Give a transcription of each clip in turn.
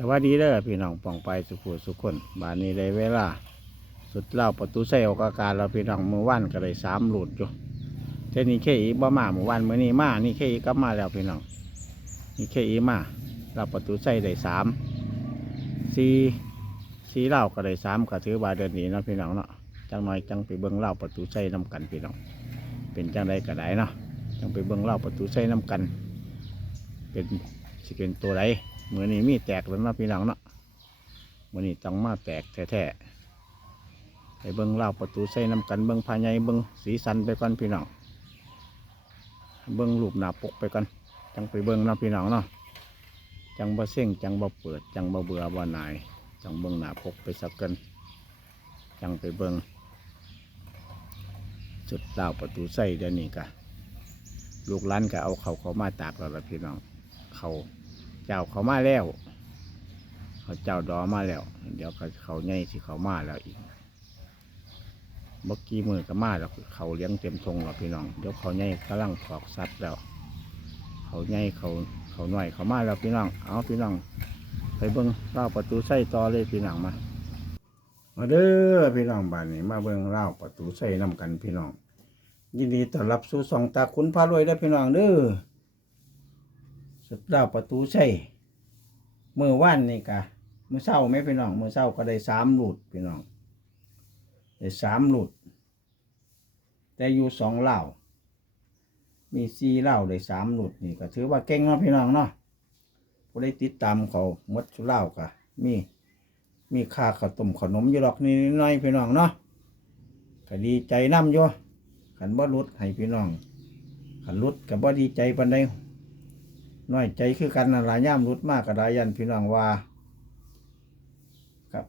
สวัสดีเด้อพี่น้องป่องไปสุขุสุขคนบานนี้ได้เวลา สุดเล่าประตูใส่ออกอาการเราพี่น้องเมื่อวานก็ได้สามหลุดอยู่เทนี้เคอีบ่มาเมื่อวานเมื่อนี้มานี่เคอีกลับมาแล้วพี่น้องนี่เคอีมาเราประตูใส่ได้สามสี่สี่เล่าก็ได้สามก็ถือว่าเดือนนี้เนาะพี่น้องเนาะจังหน่อยจังไปเบิ้งเล่าประตูใส่น้กันพี่น้อง เป็นจังใดก็ได้เนาะจังไปเบิ้งเล่าประตูใส่น้กัน เป็นสิเป็นตัว ใดมือนี้มีแตกแล้วเนาะพี่น้องเนาะมือนี้ต้องมาแตกแท้ๆไปเบิ้งเล่าประตูใส่น้กันเบิ้งภายในเบิ้งสีสันไปก่อนพี่น้องเบิ้งรูปหน้าปกไปก่อนจังไปเบิ้งเนาะพี่น้องเนาะจังบ่เส้งจังบ่เปิด จังบ่เบื่อบ่หนายจังเบิ้งหน้าปกไปสักกันจังไปเบิ้งจุดเล่าประตูใส่เดี๋ยวนี้กะลูกล้านก็เอาเขาเขามาตากแล้วละพี่น้องเขา เจ้าเขามาแล้ว เขาเจ้าดอมาแล้ว เดี๋ยวเขาใหญ่ที่เขามาแล้วอีกเมื่อกี้มือก็มาแล้วเขาเลี้ยงเต็มทงแล้วพี่น้อง เดี๋ยวเขาใหญ่กำลังถอกซัดแล้ว เขาใหญ่เขาเขาหน่อยเขามาแล้วพี่น้อง เอาพี่น้อง ไปเบิ้งเล่าประตูใส่ต่อเลยพี่น้องมามาเด้อพี่น้องบ้านนี้มาเบิ้งเล่าประตูใส่น้กันพี่น้องยินดีต้อนรับสู่สองตาคุณพารวยได้พี่น้องเด้อ สุดดาวประตูใช่เมื่อวานนี่กะเมื่อเช้าไหมพี่น้องเมื่อเช้าก็ได้สามหลุดพี่น้องได้สามหลุด แต่อยู่สองเหล่า มีสี่เหล่าได้สามหลุดนี่ก็ถือว่าเก่งเนาะพี่น้องเนาะผู้ได้ติดตามเขามดสุเหล่ากะมีมีค่าข้าวต้มขนมอยู่หรอกนี่น้อยพี่น้องเนาะก็ดีใจน้ำอยู่ขันบ่รุดให้พี่น้องขันรุดกับบ่ดีใจปันใด น้อยใจคือกันนั่นละย่ามรุดมากกระดายันพี่น้องว่ากับ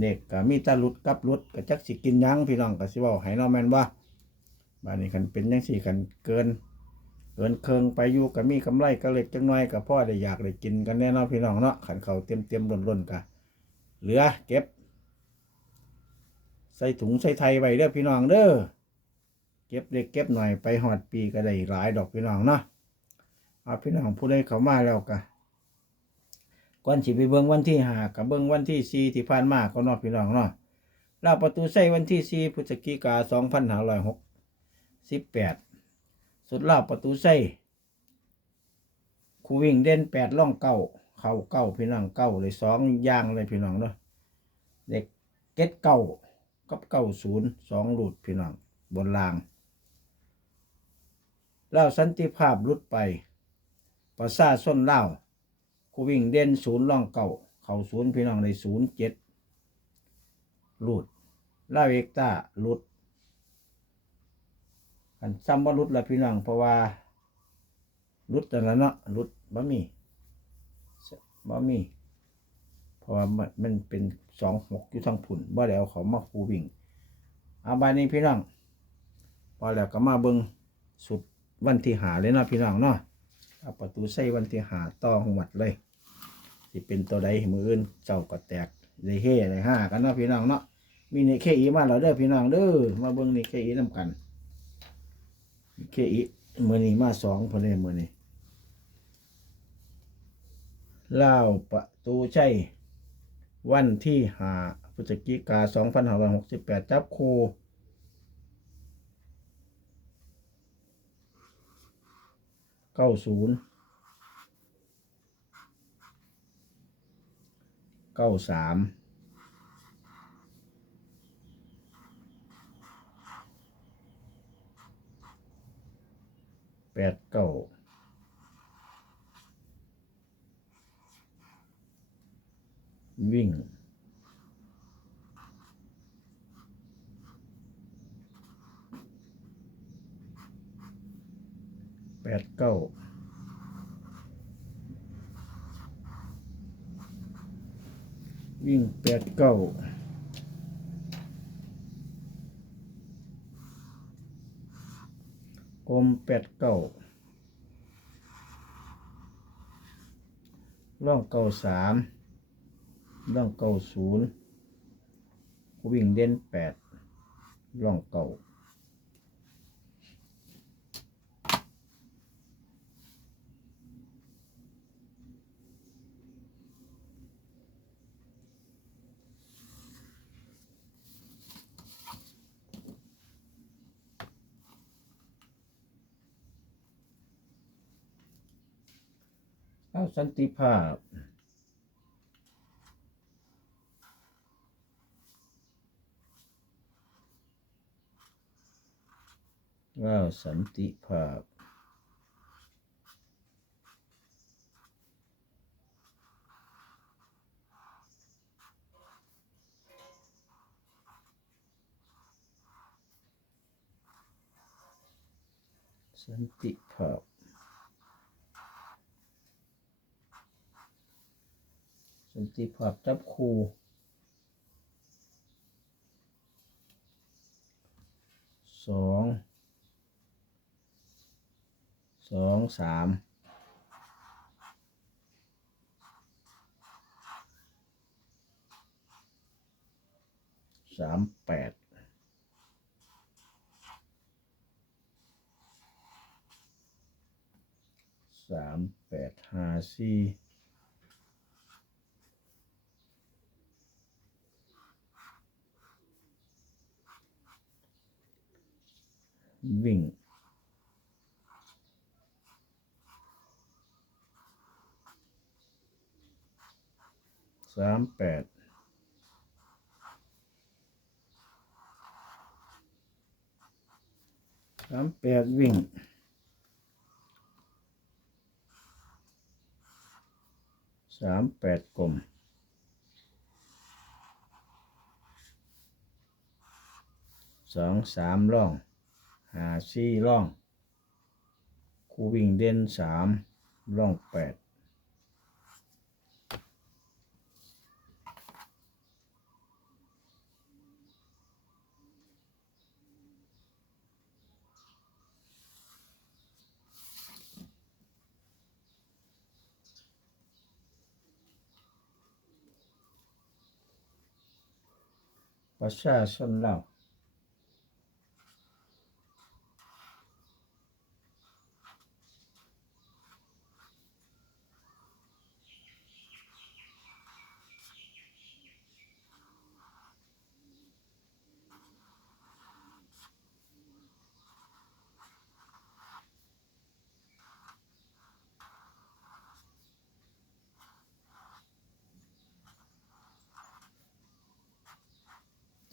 เด็กก็มีตารุดกับรุดก็จักสิกินยั้งพี่น้องก็สิเว้าให้เนาะแมนว่าบ้านนี้คันเป็นจังซี่คันเกิน เกินเคิงไปอยู่ก็มีกำไรก็เล็กจังน้อยก็พ่อได้อยากได้กินกันแน่นอนพี่น้องเนาะขันเขาเต็มเต็มๆล้นๆก็เหลือเก็บ ใส่ถุงใส่ไทยไว้เด้อพี่น้องเด้อเก็บเล็กเก็บหน่อยไปหอดปีก็ได้หลายดอกพี่น้องเนาะ อาพี่น้องผู้ใดเขามาแล้วกะก่อนสิไปเบิ่งวันที่ห้ากับเบิ่งวันที่สี่ที่ผ่านมาก็นาะพี่น้องเนาะลาประตูใส่วันที่สี่พฤศจิกาสองพันห้าร้อยหกสิบแปดสุดลาประตูใส่คูวิ่งเด่นแปดล่องเก้าเข่าเก้าพี่น้องเก้าเลยสองย่างเลยพี่น้องเนาะเด็กเก็ดเก้ากับเก้าศูนย์สองหลุดพี่น้องบนรางเล่าวสันติภาพรุดไป ประสาส้นเล่าคูวิ่งเด่นศูนย์ล่องเก่า เข่าศูนย์พี่น้องในศูนย์เจ็ดลุดล่าวเอกตาลุดกันซ้ำว่าลุดละพี่น้องเพราะว่าลุดแต่ละเนาะลุดบ่มีบ่มีเพราะว่ามันเป็นสองหกอยู่ทั้งผุนบ่แล้วเขามาคูวิ่งอาบานนี้พี่น้องพอแล้วก็มาเบิงสุดวันที่หาเลยเนาะพี่น้องเนาะ เอาประตูใส่วันที่หาต่อหวัดเลยสิเป็นตัวใดมืออื่นเจ้าก็แตกเลยเฮ่เลยห้ากันเนาะพี่น้องเนาะมีในเคอีมาแล้วเด้อพี่น้องเด้อมาเบิ้งในเคอีนำกันเคอีมือนี้มาสองพอดีมือนี้เล่าประตูใช่วันที่หาพฤศจิกาสองพันห้าร้อยหกสิบแปดจับคู เก้าศูนย์เก้าสามแปดเก้าวิ่ง ดเก้าวิ่งแปดเก้ากลมแปดเก้าล่องเก้าสามล่องเก้าศูนย์วิ่งเด่นแปดล่องเก้า สันติภาพ ว้าวสันติภาพสันติภาพ นติภาพจับคู่สองสองสามสามแปดสามแปดห้าสี่ วิ่ง สามแปด สามแปดวิ่งสามแปดกลมสองสามร่อง หาสี่ร่อง คูวิ่งเด่นสามร่องแปดประชาชนเรา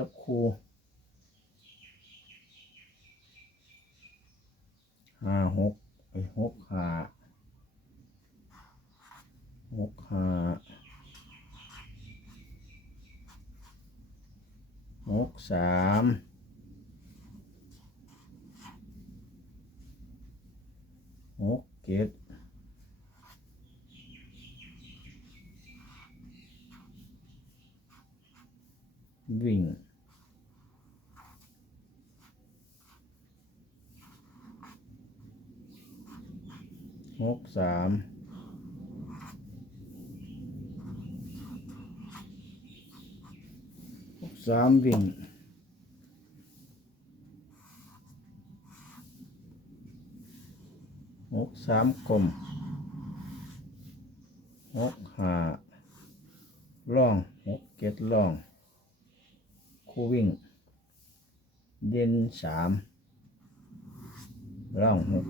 จับคู่ห้าหกไปหกห้าหกห้าหกสามหกเจ็ดวิ่ง กสามหกสามวิ่งหกสามกลมหกห้าล่องหกเจ็ดล่อง คู่วิ่ง เด่นสามล่องหก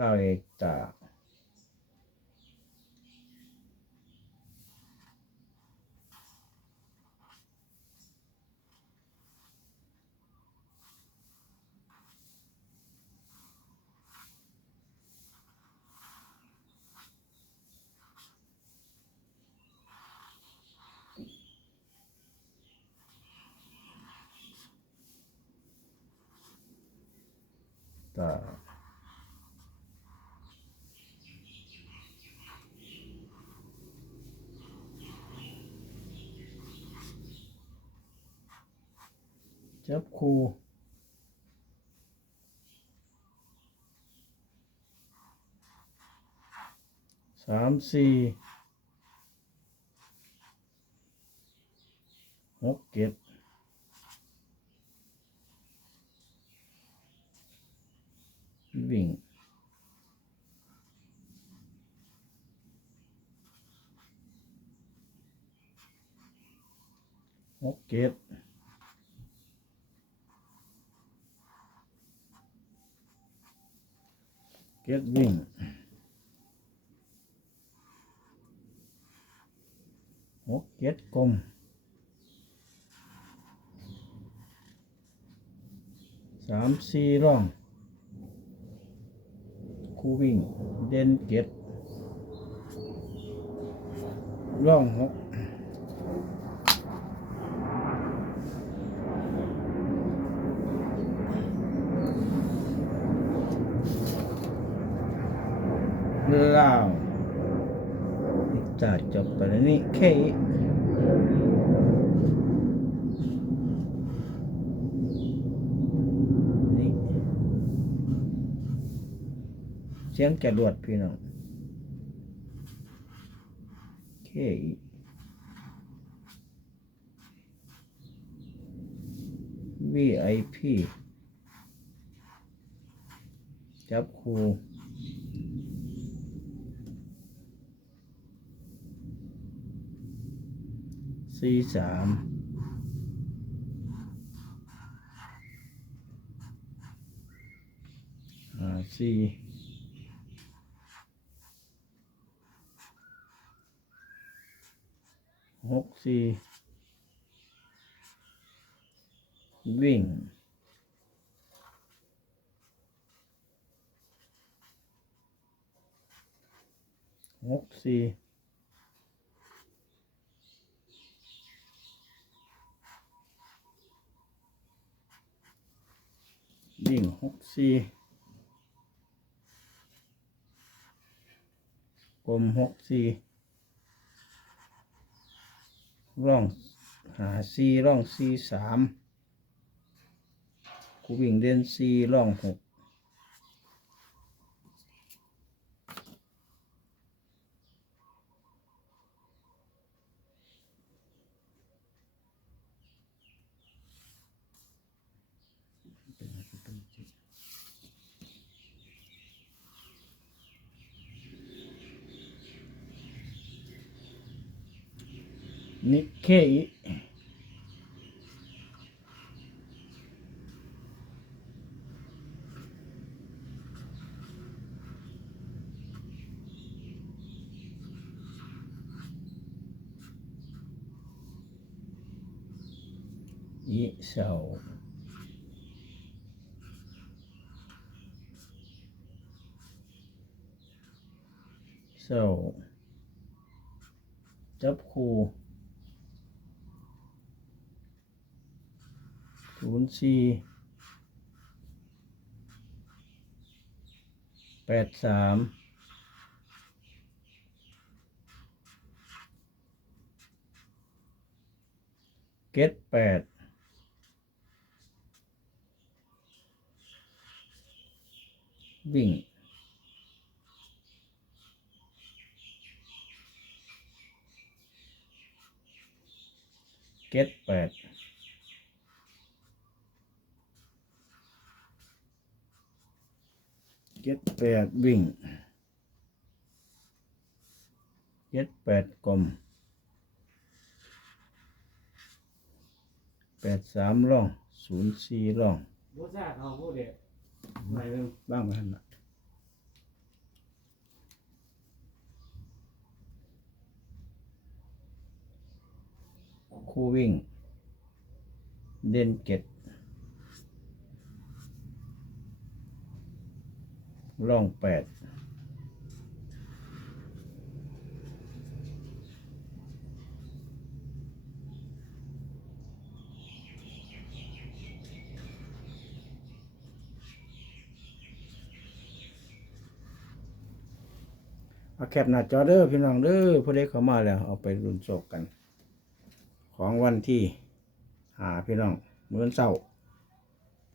เร จับคูสามสี่หกเก็ดวิ่งหกเก็ด จ็ดวิ่งหกเจ็ดกลมสามสี่ร่อง คู่วิ่ง เด่นเจ็ดร่องหก ลาวนี่ จะจบไปนี่แค่นี้นี่เสียงจรวดพี่น้องแค่นี้ VIP จับครู สี่สามห้าสี่หกสี่วิ่งหกสี่ วิ่งหกสี่กลมหกสี่ร่องหาสี่ร่องสี่สามกูวิ่งเด่นสี่ร่องหก นิเคอิอิเสาเสาจับคู่ ศูนย์ สี่แปดสามเก็ดแปดวิ่งเก็ดแปด เจ็ดแปดวิ่งเจ็ดแปดกลมแปดสามร่องศูนย์สี่ร่องบูซ่าเขาพูดเด็กไปเรื่องบ้างไหมท่านนะคู่วิ่ง เด่นเจ็ด ร่องแปดเอาแคปหน้าจอเด้อพี่น้องเด้อผู้ใดเข้ามาแล้ว เอาไปรุนโศกกัน ของวันที่หาพี่น้องเหมื่อเศร้า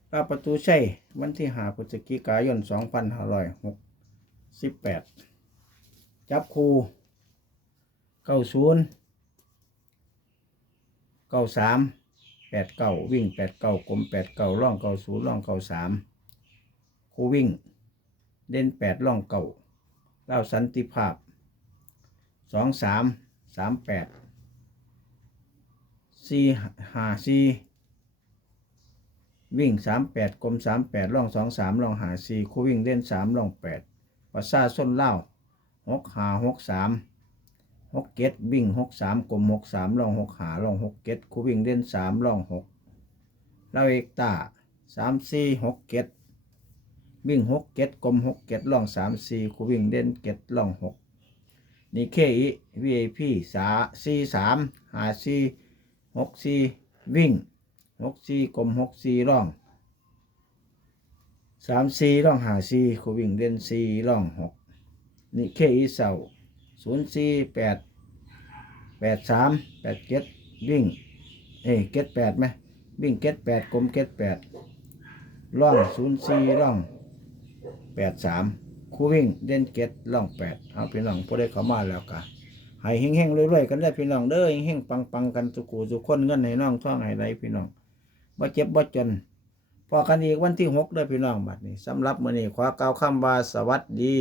ปราประตูชัยวันที่หาพฤศจิกายนสองพันห้าร้อยหกสิบแปดจับคูเก้าศูนย์เก้าสามแปดเก้าวิ่งแปดเก้ากลมแปดเก้าล่องเก้าศูนย์ล่องเก้าสามคูวิ่ง เด่นแปดล่องเก้าเล่าสันติภาพสองสามสามแปดสี่หาสี่ วิ่งสามแปดกลมสามแปดล่องสองสามล่องหาสี่คู่วิ่งเล่นสามล่องแปดประสาส้นเล่าหกหาหกสามหกเก็ดวิ่งหกสามกลมหกสามล่องหกหาล่องหกเก็ดคู่วิ่งเล่นสามล่องหกเราเอกตาสามสี่หกเก็ดวิ่งหกเก็ดกลมหกเก็ดล่องสามสี่คู่วิ่งเล่นเก็ดล่องหกนี่เคอี VIP สาสี่สามหาสี่หกสี่วิ่ง หกสี่กลมหกสี่ร่องสามสี่ร่องหาสี่คูวิ่งเด่นสี่ร่องหกนี่เคอีเสาศูนย์สี่แปดแปดสามแปดเจ็ดวิ่งเอ้เจ็ดแปดไหมวิ่งเจ็ดแปดกลมเจ็ดแปดร่องศูนย์สี่ร่องแปดสามครูวิ่งเด่นเก็ดล่องแปดเอาพี่น้องผู้ได้เข้ามาแล้วกะให้เฮงๆรวยๆกันได้พี่น้องเด้อเฮงๆปังๆกันสุกูสุกคนเงินให้น้องท่องให้ได้พี่น้อง บ่เจ็บบ่จนพอกันอีกวันที่หกเด้อพี่น้องบัดนี้สำหรับมื้อนี้ขอกล่าวคำว่าสวัสดี